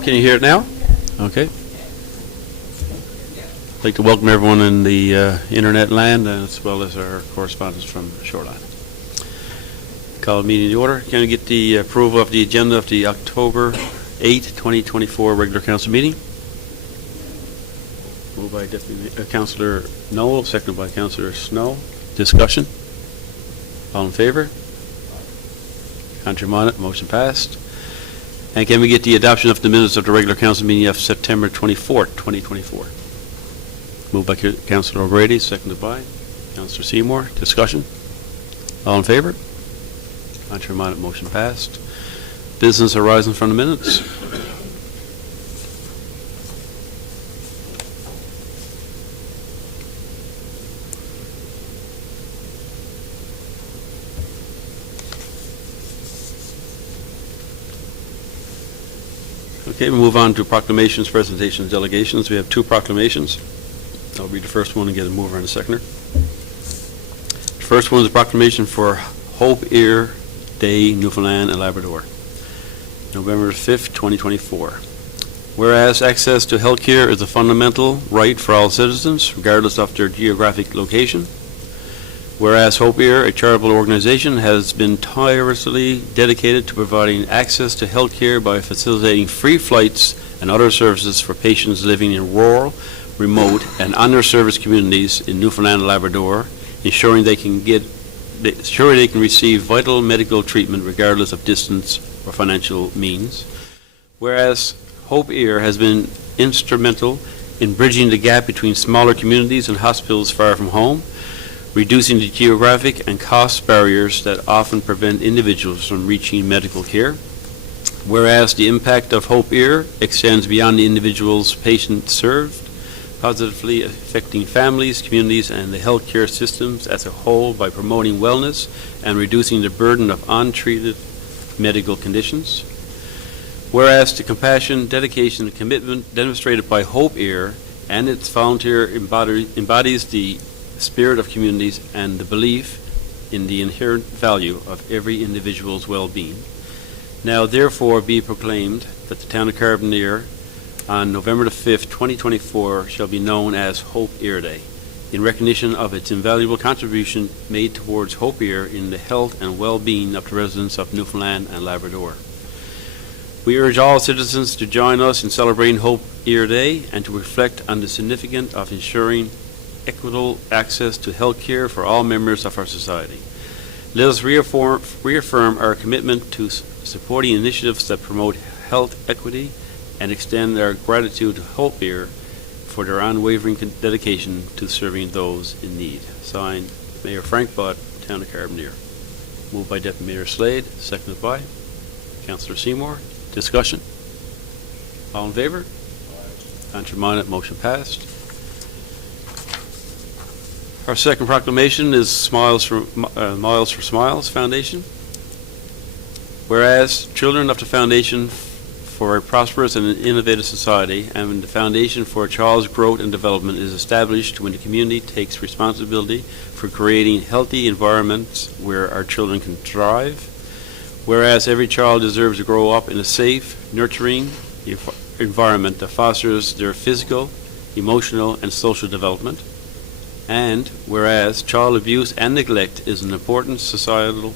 Oh, can you hear it now? Okay. I'd like to welcome everyone in the internet land as well as our correspondents from Shoreline. Call the meeting to order. Can I get the approval of the agenda of the October 8, 2024 regular council meeting? Moved by Deputy Councillor Noel, seconded by Councillor Snow. Discussion? All in favor? Contrary minded, motion passed. And can we get the adoption of the minutes of the regular council meeting of September 24th, 2024? Moved by Councillor O'Grady, seconded by Councillor Seymour. Discussion? All in favor? Contrary minded, motion passed. Business arising from the minutes. Okay, we move on to proclamations, presentations, delegations. We have two proclamations. I'll read the first one and get a mover and a seconder. The first one is a proclamation for Hope Ear Day, Newfoundland and Labrador, November 5th, 2024. Whereas access to health care is a fundamental right for all citizens, regardless of their geographic location. Whereas Hope Ear, a charitable organization, has been tirelessly dedicated to providing access to health care by facilitating free flights and other services for patients living in rural, remote, and underserviced communities in Newfoundland and Labrador, ensuring they can receive vital medical treatment regardless of distance or financial means. Whereas Hope Ear has been instrumental in bridging the gap between smaller communities and hospitals far from home, reducing the geographic and cost barriers that often prevent individuals from reaching medical care. Whereas the impact of Hope Ear extends beyond the individuals patients served, positively affecting families, communities, and the healthcare systems as a whole by promoting wellness and reducing the burden of untreated medical conditions. Whereas the compassion, dedication, and commitment demonstrated by Hope Ear and its volunteer embodies the spirit of communities and the belief in the inherent value of every individual's well-being. Now therefore be proclaimed that the town of Carbonear on November the 5th, 2024 shall be known as Hope Ear Day, in recognition of its invaluable contribution made towards Hope Ear in the health and well-being of the residents of Newfoundland and Labrador. We urge all citizens to join us in celebrating Hope Ear Day and to reflect on the significance of ensuring equitable access to health care for all members of our society. Let us reaffirm our commitment to supporting initiatives that promote health equity and extend our gratitude to Hope Ear for their unwavering dedication to serving those in need. Signed, Mayor Frank Butt, Town of Carbonear. Moved by Deputy Mayor Slade, seconded by Councillor Seymour. Discussion? All in favor? Contrary minded, motion passed. Our second proclamation is Miles for Smiles Foundation. Whereas children of the Foundation for a Prosperous and Innovative Society and the Foundation for a Child's Growth and Development is established when the community takes responsibility for creating healthy environments where our children can thrive. Whereas every child deserves to grow up in a safe, nurturing environment that fosters their physical, emotional, and social development. And whereas child abuse and neglect is an important societal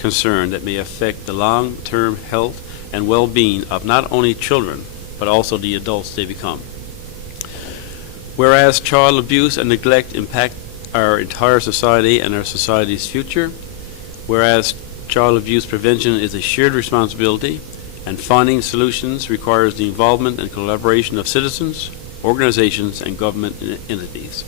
concern that may affect the long-term health and well-being of not only children, but also the adults they become. Whereas child abuse and neglect impact our entire society and our society's future. Whereas child abuse prevention is a shared responsibility, and finding solutions requires the involvement and collaboration of citizens, organizations, and government entities.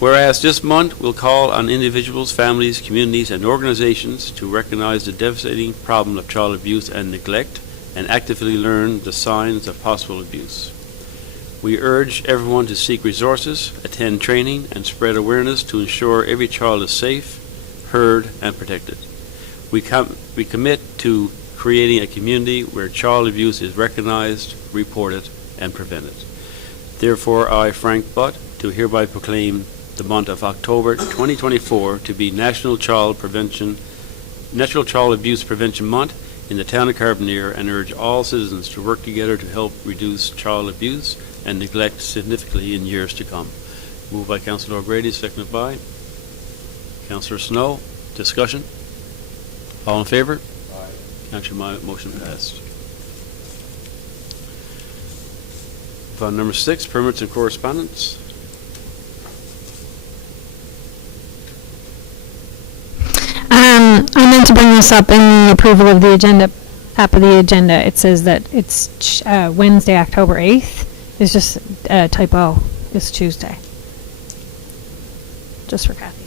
Whereas this month we'll call on individuals, families, communities, and organizations to recognize the devastating problem of child abuse and neglect and actively learn the signs of possible abuse. We urge everyone to seek resources, attend training, and spread awareness to ensure every child is safe, heard, and protected. We commit to creating a community where child abuse is recognized, reported, and prevented. Therefore, I, Frank Butt, do hereby proclaim the month of October 2024 to be National Child Abuse Prevention Month in the town of Carbonear and urge all citizens to work together to help reduce child abuse and neglect significantly in years to come. Moved by Councillor O'Grady, seconded by Councillor Snow. Discussion? All in favor? Aye. Councillor Minot, motion passed. Fund number 6, permits and correspondence. I meant to bring this up in the approval of the agenda, top of the agenda. It says that it's Wednesday, October 8th. It's just a typo. It's Tuesday. Just for Kathy.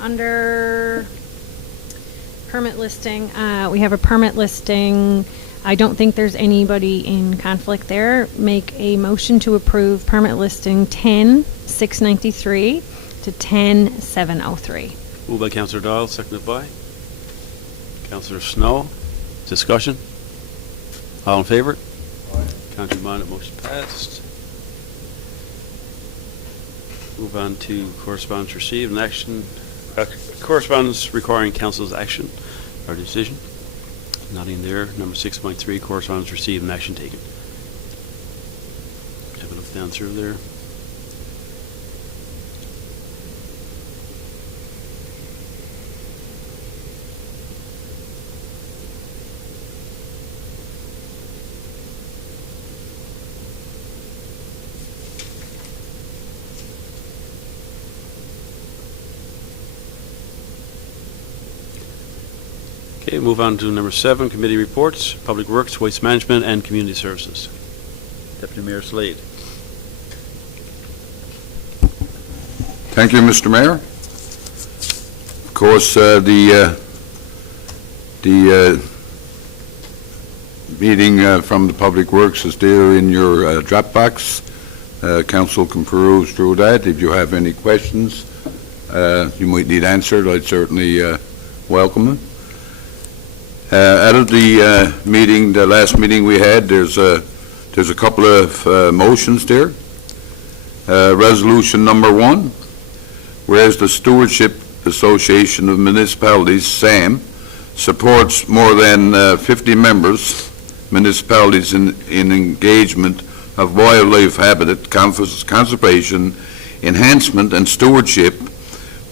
Under permit listing, we have a permit listing. I don't think there's anybody in conflict there. Make a motion to approve permit listing 10-693 to 10-703. Moved by Councillor Doyle, seconded by Councillor Snow. Discussion? All in favor? Aye. Councillor Minot, motion passed. Move on to correspondence received and action. Correspondence requiring council's action or decision. Nothing there. Number 6.3, correspondence received and action taken. Have a look down through there. Okay, move on to number 7, committee reports, Public Works, Waste Management, and Community Services. Deputy Mayor Slade. Thank you, Mr. Mayor. Of course, the meeting from the Public Works is there in your Dropbox. Council can peruse through that. If you have any questions you might need answered, I'd certainly welcome them. Out of the meeting, the last meeting we had, there's a couple of motions there. Resolution number 1, whereas the Stewardship Association of Municipalities, SAM, supports more than 50 municipalities in engagement of wildlife habitat conservation, enhancement, and stewardship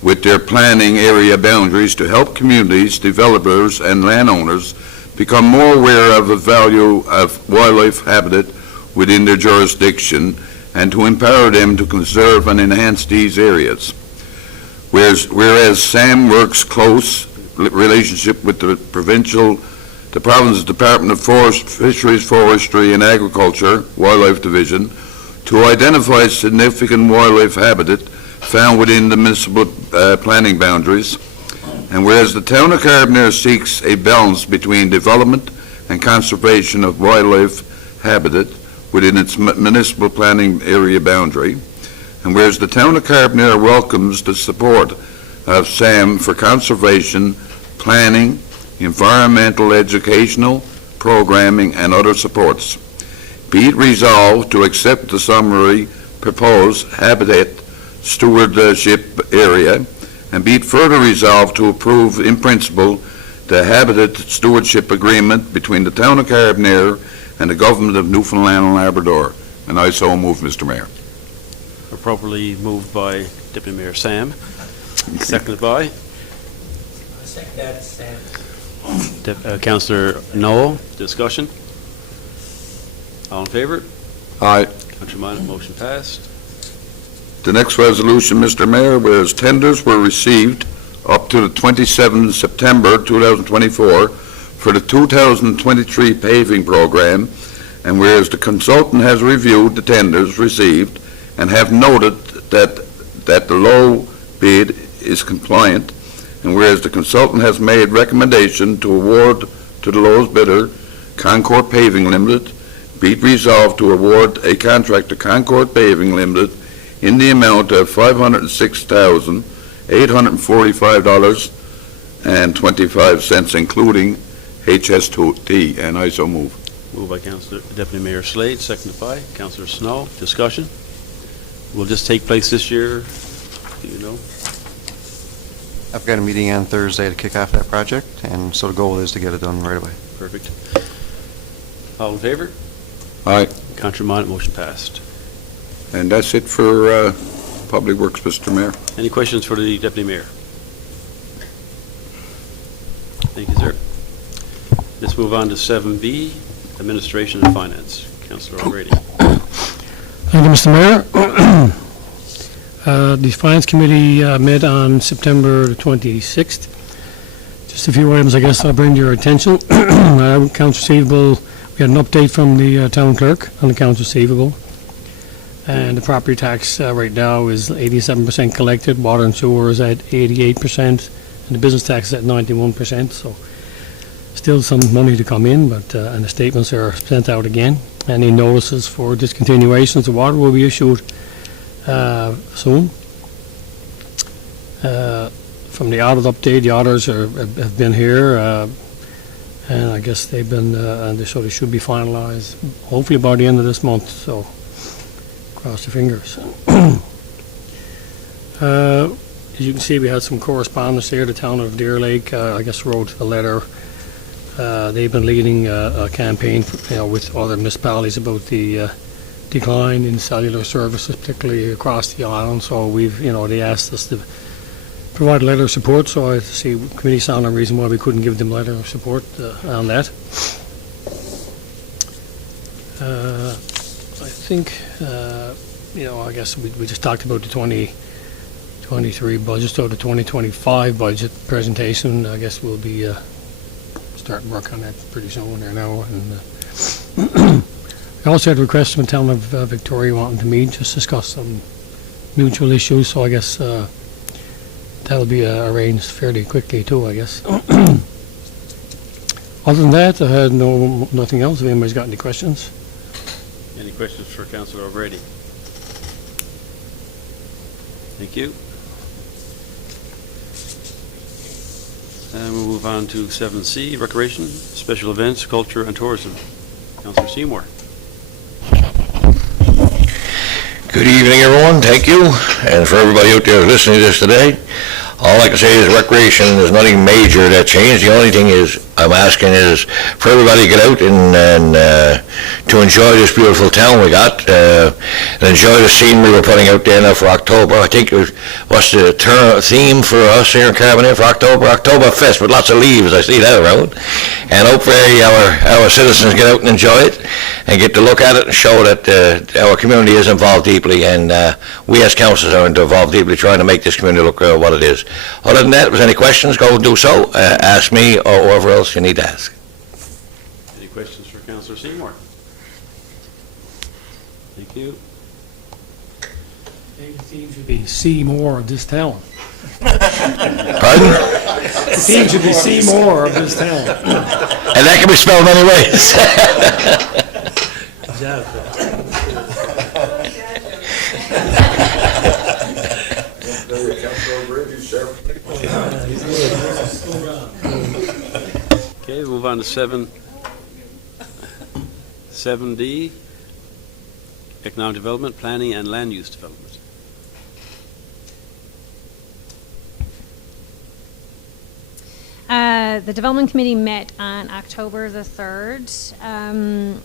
with their planning area boundaries to help communities, developers, and landowners become more aware of the value of wildlife habitat within their jurisdiction and to empower them to conserve and enhance these areas. Whereas SAM works close relationship with the province's Department of Fisheries, Forestry, and Agriculture, Wildlife Division, to identify significant wildlife habitat found within the municipal planning boundaries, and whereas the town of Carbonear seeks a balance between development and conservation of wildlife habitat within its municipal planning area boundary, and whereas the town of Carbonear welcomes the support of SAM for conservation, planning, environmental, educational, programming, and other supports. Be it resolved to accept the summary proposed habitat stewardship area, and be it further resolved to approve in principle the habitat stewardship agreement between the town of Carbonear and the government of Newfoundland and Labrador. And I so move, Mr. Mayor. Appropriately moved by Deputy Mayor Sam, seconded by I second that, Sam. Councillor Noel. Discussion? All in favor? Aye. Councillor Minot, motion passed. The next resolution, Mr. Mayor, whereas tenders were received up to the 27th September 2024 for the 2023 paving program, and whereas the consultant has reviewed the tenders received and have noted that the low bid is compliant, and whereas the consultant has made recommendation to award to the lowest bidder, Concord Paving Limited, be it resolved to award a contract to Concord Paving Limited in the amount of $506,845.25, including HS2T, and I so move. Moved by Deputy Mayor Slade, seconded by Councillor Snow. Discussion? Will this take place this year? Do you know? I've got a meeting on Thursday to kick off that project, and so the goal is to get it done right away. Perfect. All in favor? Aye. Contrary minded, motion passed. And that's it for Public Works, Mr. Mayor. Any questions for the Deputy Mayor? Thank you, sir. Let's move on to 7B, Administration and Finance. Councillor O'Grady. Thank you, Mr. Mayor. The Finance Committee met on September the 26th. Just a few items, I guess, I'll bring to your attention. Accounts receivable, we had an update from the town clerk on accounts receivable. And the property tax right now is 87% collected, water and sewer is at 88%, and the business tax is at 91%, so still some money to come in, but and the statements are sent out again. Any notices for discontinuations of water will be issued soon. From the audit update, the auditors have been here, and I guess they've been, and so they should be finalized hopefully by the end of this month, so cross your fingers. As you can see, we had some correspondence there. The town of Deer Lake, I guess, wrote a letter. They've been leading a campaign, with other municipalities about the decline in cellular services, particularly across the island. So we've, they asked us to provide a letter of support. So I see committee saw no reason why we couldn't give them a letter of support on that. I think, I guess we just talked about the 2023 budget, so the 2025 budget presentation, I guess we'll be starting work on that pretty soon there now. And I also had requests from the town of Victoria wanting to meet, just discuss some mutual issues, so I guess that'll be arranged fairly quickly too, I guess. Other than that, I had nothing else. If anybody's got any questions. Any questions for Councillor O'Grady? Thank you. And we'll move on to 7C, Recreation, Special Events, Culture and Tourism. Councillor Seymour. Good evening, everyone. Thank you. And for everybody out there listening to this today, all I can say is recreation, there's nothing major that changed. The only thing is I'm asking is for everybody to get out and to enjoy this beautiful town we got, and enjoy the scenery we're putting out there now for October. I think what's the theme for us here in Carbonear for October? Oktoberfest, with lots of leaves. I see that around. And hopefully our citizens get out and enjoy it and get to look at it and show that our community is involved deeply, and we as councillors are involved deeply trying to make this community look what it is. Other than that, if there's any questions, go and do so. Ask me or whoever else you need to ask. Any questions for Councillor Seymour? Thank you. The theme should be see more of this town. Pardon? The theme should be see more of this town. And that can be spelled many ways. Okay, we'll move on to 7D, Economic Development, Planning and Land Use Development. The Development Committee met on October the 3rd.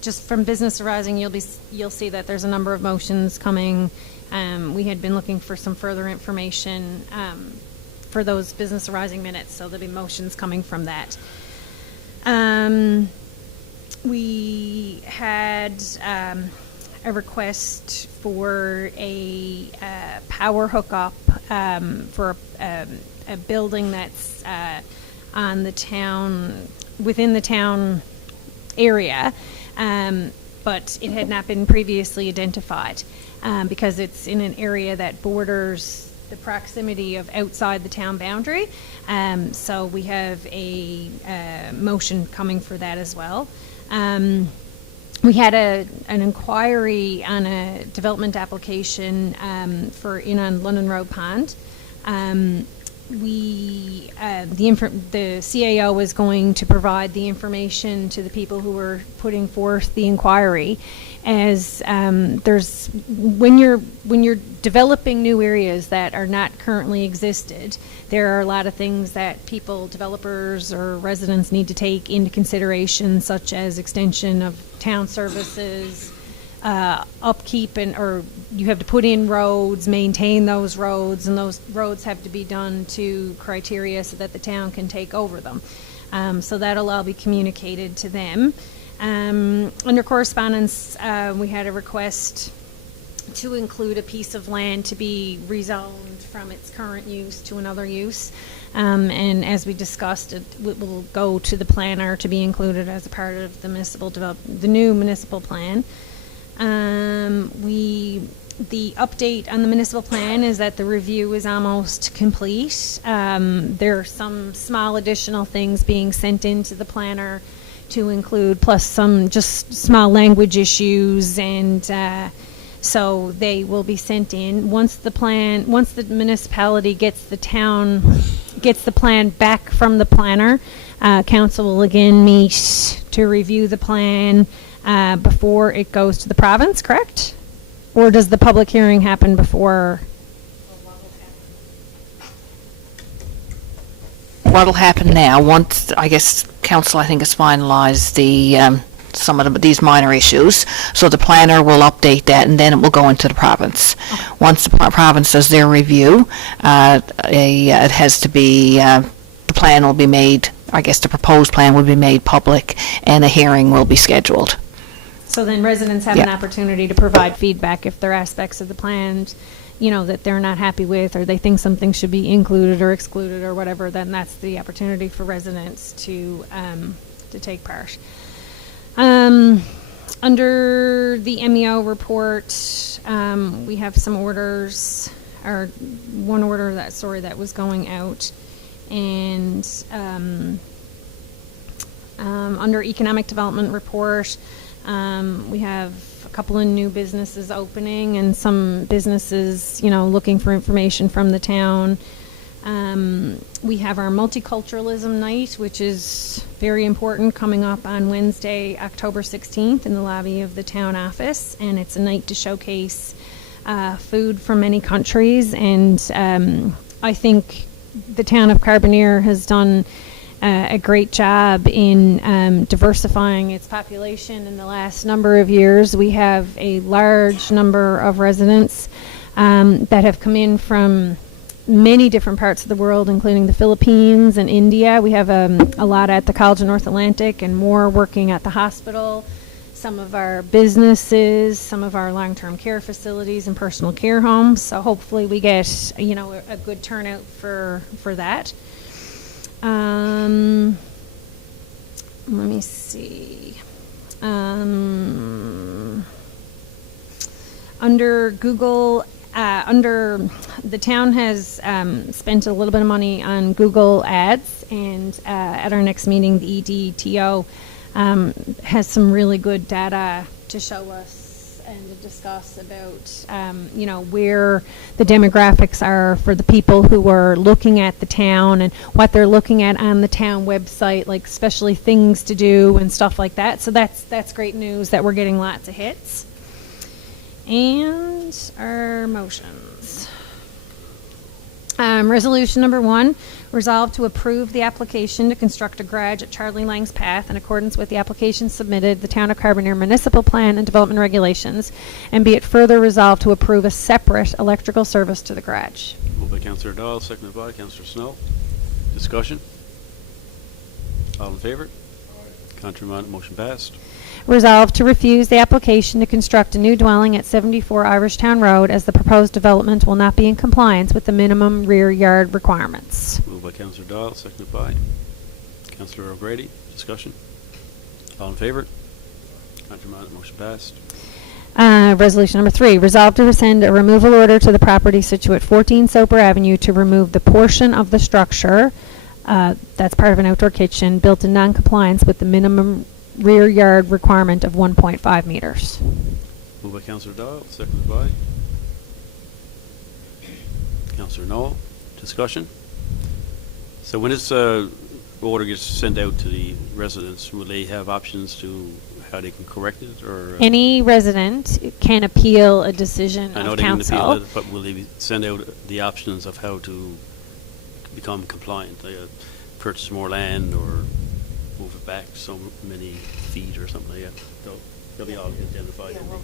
Just from business arising, you'll see that there's a number of motions coming. We had been looking for some further information for those business arising minutes, so there'll be motions coming from that. We had a request for a power hookup for a building that's on the town, within the town area, but it had not been previously identified because it's in an area that borders the proximity of outside the town boundary. So we have a motion coming for that as well. We had an inquiry on a development application for in on London Road Pond. the CAO is going to provide the information to the people who are putting forth the inquiry, as when you're developing new areas that are not currently existed, there are a lot of things that people, developers or residents need to take into consideration, such as extension of town services, upkeep, or you have to put in roads, maintain those roads, and those roads have to be done to criteria so that the town can take over them. So that'll all be communicated to them. Under correspondence, we had a request to include a piece of land to be rezoned from its current use to another use. And as we discussed, it will go to the planner to be included as a part of the the new municipal plan. The update on the municipal plan is that the review is almost complete. There are some small additional things being sent into the planner to include, plus some just small language issues, and so they will be sent in. Once the municipality gets the plan back from the planner, council will again meet to review the plan before it goes to the province, correct? Or does the public hearing happen before? What'll happen now, once, I guess, council, I think, has finalized some of these minor issues, so the planner will update that, and then it will go into the province. Okay. Once the province does their review, it has to be, the plan will be made, I guess the proposed plan will be made public, and a hearing will be scheduled. So then residents have an Yeah. opportunity to provide feedback if there are aspects of the plan, that they're not happy with, or they think something should be included or excluded or whatever, then that's the opportunity for residents to take part. Under the MEO report, we have some orders, or one order that was going out, and under economic development report, we have a couple of new businesses opening and some businesses, looking for information from the town. We have our multiculturalism night, which is very important, coming up on Wednesday, October 16th in the lobby of the town office. And it's a night to showcase food from many countries. And I think the town of Carbonear has done a great job in diversifying its population in the last number of years. We have a large number of residents that have come in from many different parts of the world, including the Philippines and India. We have a lot at the College of North Atlantic and more working at the hospital, some of our businesses, some of our long-term care facilities and personal care homes. So hopefully we get, a good turnout for that. Let me see. Under Google, the town has spent a little bit of money on Google Ads, and at our next meeting, the EDTO has some really good data to show us and to discuss about, where the demographics are for the people who are looking at the town and what they're looking at on the town website, like especially things to do and stuff like that. So that's great news that we're getting lots of hits. And our motions. Resolution number 1, resolve to approve the application to construct a garage at Charlie Lang's Path in accordance with the application submitted, the Town of Carbonear Municipal Plan and Development Regulations, and be it further resolved to approve a separate electrical service to the garage. Moved by Councillor Dahl, seconded by Councillor Snow. Discussion? All in favor? Contrary minded, motion passed. Resolved to refuse the application to construct a new dwelling at 74 Irishtown Road, as the proposed development will not be in compliance with the minimum rear yard requirements. Moved by Councillor Dahl, seconded by Councillor O'Grady. Discussion? All in favor? Contrary minded, motion passed. Resolution number 3, resolved to rescind a removal order to the property situate 14 Soper Avenue to remove the portion of the structure that's part of an outdoor kitchen built in non-compliance with the minimum rear yard requirement of 1.5 meters. Moved by Councillor Dahl, seconded by Councillor Knoll. Discussion? So when this order gets sent out to the residents, will they have options to how they can correct it, or? Any resident can appeal a decision I know of they can appeal council. it, but will they send out the options of how to become compliant? Like purchase more land or move it back so many feet or something like that? They'll be all identified. it'll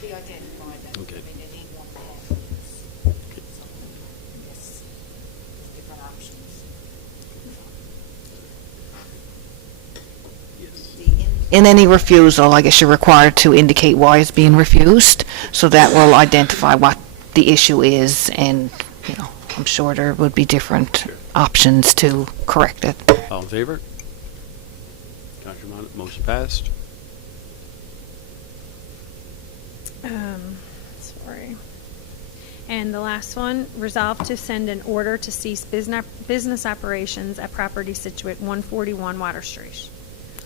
be identified. Okay. they need one different options. Yes. In any refusal, I guess you're required to indicate why it's being refused, so that will identify what the issue is, and, I'm sure there would be different options to correct it. All in favor? Dr. Monk, motion passed. Sorry. And the last one, resolve to send an order to cease business operations at property situate 141 Water Street.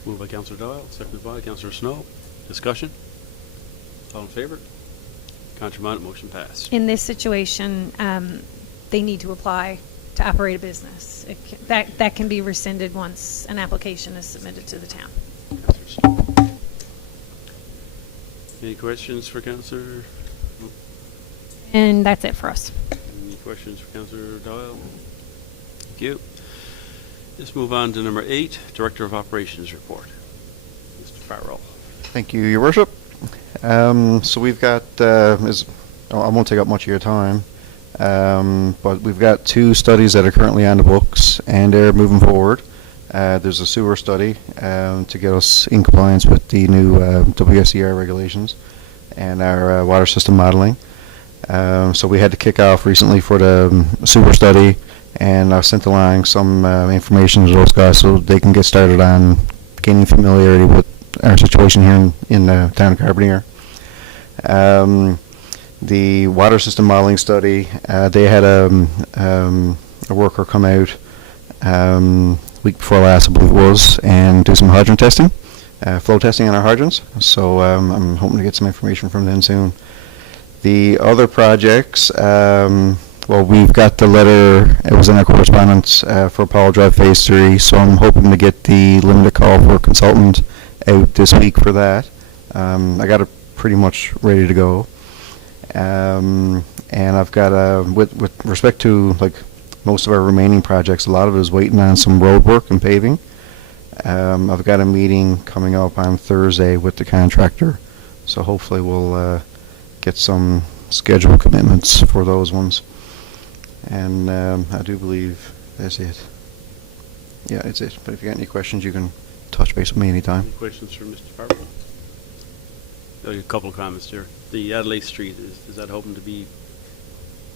Moved by Councilor Doyle, seconded by Councilor Snow. Discussion? All in favor? Councilor Monk, motion passed. In this situation, they need to apply to operate a business. That can be rescinded once an application is submitted to the town. Councilor Snow. Any questions for Councilor? And that's it for us. Any questions for Councilor Doyle? Thank you. Let's move on to number 8, Director of Operations Report. Mr. Farrell. Thank you, Your Worship. So we've got, I won't take up much of your time, but we've got 2 studies that are currently on the books, and they're moving forward. There's a sewer study to get us in compliance with the new WSER regulations and our water system modeling. So we had to kick off recently for the sewer study, and I've sent along some information to those guys so they can get started on gaining familiarity with our situation here in the town of Carbonear. The water system modeling study, they had a worker come out week before last, I believe it was, and do some hydrant testing, flow testing on our hydrants. So I'm hoping to get some information from them soon. The other projects, well, we've got the letter, it was in our correspondence for Powell Drive Phase 3, so I'm hoping to get the limited call for a consultant out this week for that. I got it pretty much ready to go. And I've got, with respect to, like, most of our remaining projects, a lot of it is waiting on some road work and paving. I've got a meeting coming up on Thursday with the contractor, so hopefully we'll get some schedule commitments for those ones. And I do believe that's it. Yeah, it's it. But if you got any questions, you can touch base with me anytime. Any questions for Mr. Farrell? A couple of comments here. The Adelaide Street, is that hoping to be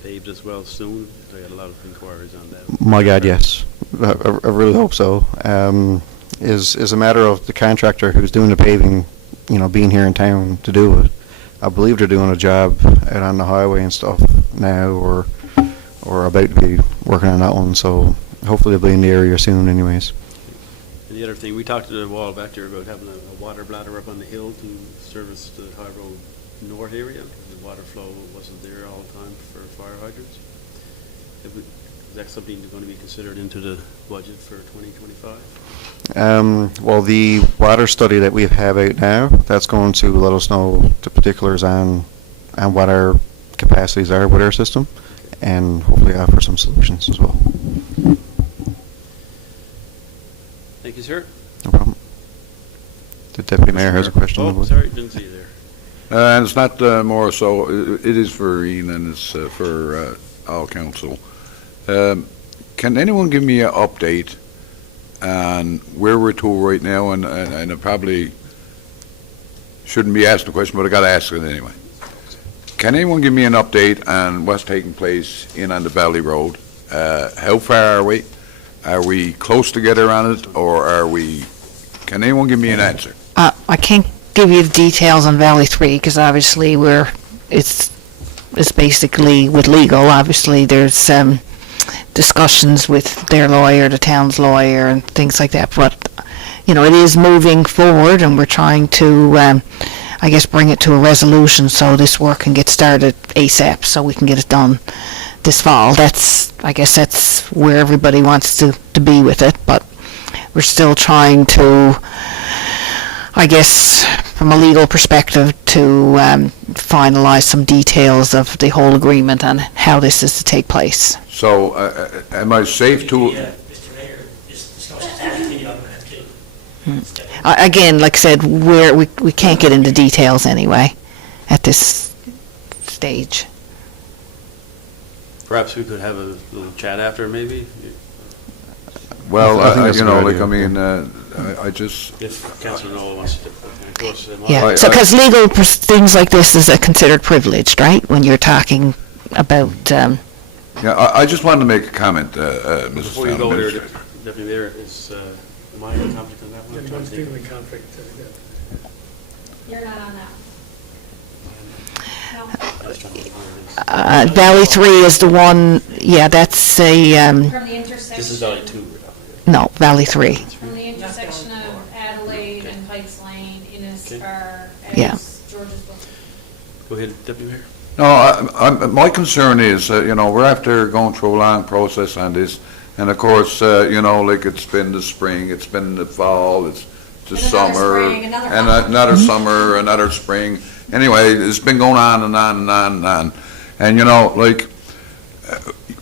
paved as well soon? I got a lot of inquiries on that. My God, yes. I really hope so. Is a matter of the contractor who's doing the paving, being here in town to do it. I believe they're doing a job out on the highway and stuff now, or about to be working on that one. So hopefully they'll be in the area soon, anyways. And the other thing, we talked a while back there about having a water bladder up on the hill to service the High Road North area. The water flow wasn't there all the time for fire hydrants. Is that something that's going to be considered into the budget for 2025? Well, the water study that we have out now, that's going to let us know the particulars on what our capacities are with our system, and hopefully offer some solutions as well. Thank you, sir. No problem. The Deputy Mayor has a question. Oh, sorry, didn't see you there. And it's not more so, it is for Ian and it's for all council. Can anyone give me an update on where we're to right now? And I probably shouldn't be asking the question, but I got to ask it anyway. Can anyone give me an update on what's taking place in on the Valley Road? How far are we? Are we close together on it, or are we? Can anyone give me an answer? I can't give you the details on Valley 3 because obviously it's basically with legal. Obviously, there's discussions with their lawyer, the town's lawyer, and things like that. But it is moving forward, and we're trying to, bring it to a resolution so this work can get started ASAP, so we can get it done. this fall. I guess that's where everybody wants to be with it, but we're still trying to, I guess, from a legal perspective, to finalize some details of the whole agreement and how this is to take place. So, am I safe to, Mr. Mayor, this discussion is continue on that too. Again, like I said, we can't get into details anyway at this stage. Perhaps we could have a little chat after, maybe, well, I think that's a you know, good like, I idea, mean, I just, if Councillor Noel wants to. Of course, Yeah, so because legal things like this is considered privileged, right? When you're talking about, yeah, I just wanted to make a comment, Mrs. Before you Town go there, Administrator. Deputy Mayor, am I in conflict on that one? I'm trying to think. conflict. You're not on that. I was trying to remember what it is. Valley 3 is the one, yeah, that's a, From the intersection. This is Valley 2 we're talking about. no, Valley 3. From the intersection of Adelaide and Pikes Lane in as Okay. far Yeah. as George's Book. Go ahead, Deputy Mayor. No, my concern is, you know, we're after going through a long process on this, and of course, you know, like, it's been the spring, it's been the fall, it's the And another summer, spring, another and fall. another summer, another spring. Anyway, it's been going on and on and on and on. And, you know, like,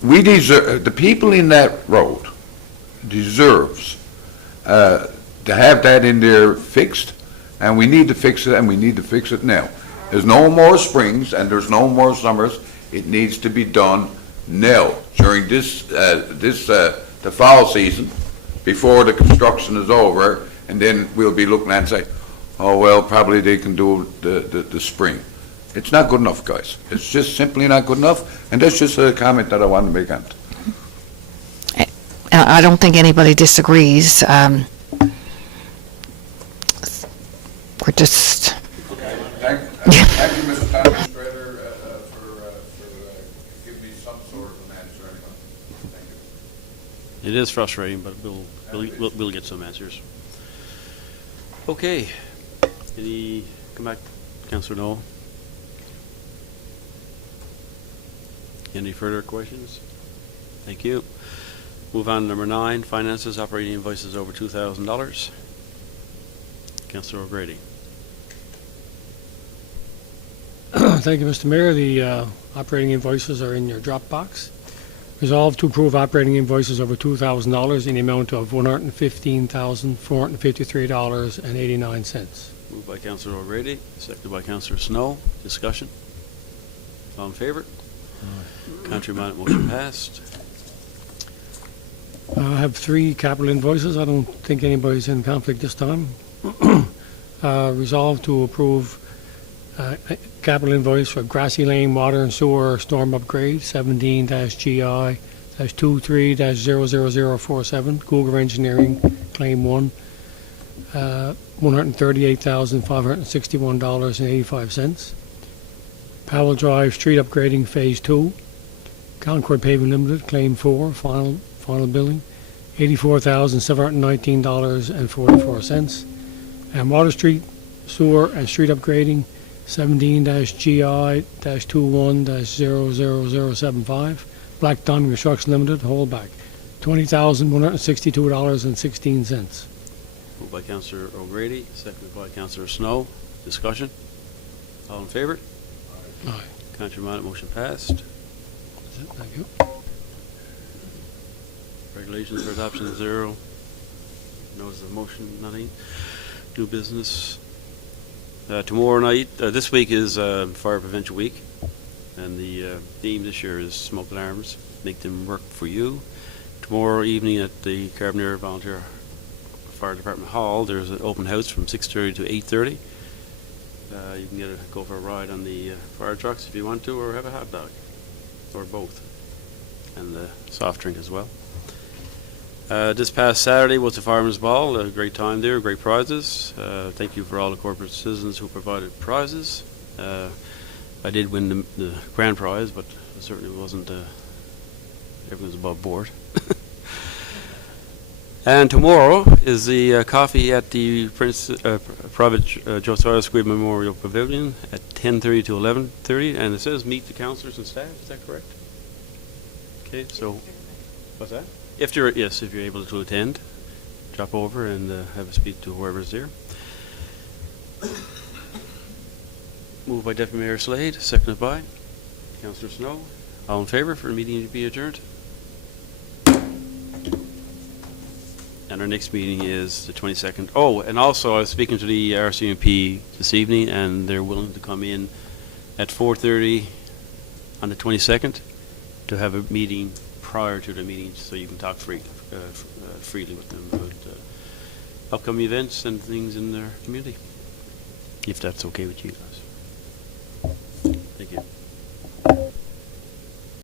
we deserve, the people in that road deserves to have that in there fixed, and we need to fix it, and we need to fix it now. There's no more springs, and there's no more summers. It needs to be done now, during the fall season, before the construction is over, and then we'll be looking at and say, oh, well, probably they can do the spring. It's not good enough, guys. It's just simply not good enough, and that's just a comment that I wanted to make on it. I don't think anybody disagrees. We're just, Thank you, Mr. Town Administrator, for giving me some sort of an answer anyway. Thank you. It is frustrating, but we'll get some answers. Okay. Come back, Councillor Noel. Any further questions? Thank you. Move on to number 9, finances, operating invoices over $2,000. Councillor O'Grady. Thank you, Mr. Mayor. The operating invoices are in your Dropbox. Resolved to approve operating invoices over $2,000 in the amount of $115,453.89. Moved by Councillor O'Grady, seconded by Councillor Snow. Discussion? All in favor? Contrary-minded, motion passed. I have 3 capital invoices. I don't think anybody's in conflict this time. Resolved to approve capital invoice for Grassy Lane Water and Sewer Storm Upgrade, 17-GI-23-00047, Cougar Engineering, Claim 1, $138,561.85. Powell Drive Street Upgrading Phase 2, Concord Paving Limited, Claim 4, final billing, $84,719.44. And Water Street Sewer and Street Upgrading, 17-GI-21-00075, Black Diamond Construction Limited, holdback, $20,162.16. Moved by Councillor O'Grady, seconded by Councillor Snow. Discussion? All in favor? Aye. Contrary-minded, motion passed. That's it. Thank you. Regulations for adoption 0. Notice of motion, nothing. New business. Tomorrow night, this week is Fire Prevention Week, and the theme this year is smoke alarms. Make them work for you. Tomorrow evening at the Carbonear Volunteer Fire Department Hall, there's an open house from 6:30 to 8:30. You can go for a ride on the fire trucks if you want to, or have a hot dog, or both, and a soft drink as well. This past Saturday was the Fireman's Ball. A great time there, great prizes. Thank you for all the corporate citizens who provided prizes. I did win the grand prize, but it certainly wasn't, everything was above board. And tomorrow is the coffee at the Private Josiah Square Memorial Pavilion at 10:30 to 11:30, and it says meet the councillors and staff. Is that correct? Okay, so, what's that? If you're able to attend, drop over and have a speak to whoever's there. Moved by Deputy Mayor Slade, seconded by Councillor Snow. All in favor for the meeting to be adjourned? And our next meeting is the 22nd. Oh, and also I was speaking to the RCMP this evening, and they're willing to come in at 4:30 on the 22nd to have a meeting prior to the meeting, so you can talk freely with them about upcoming events and things in their community, if that's okay with you.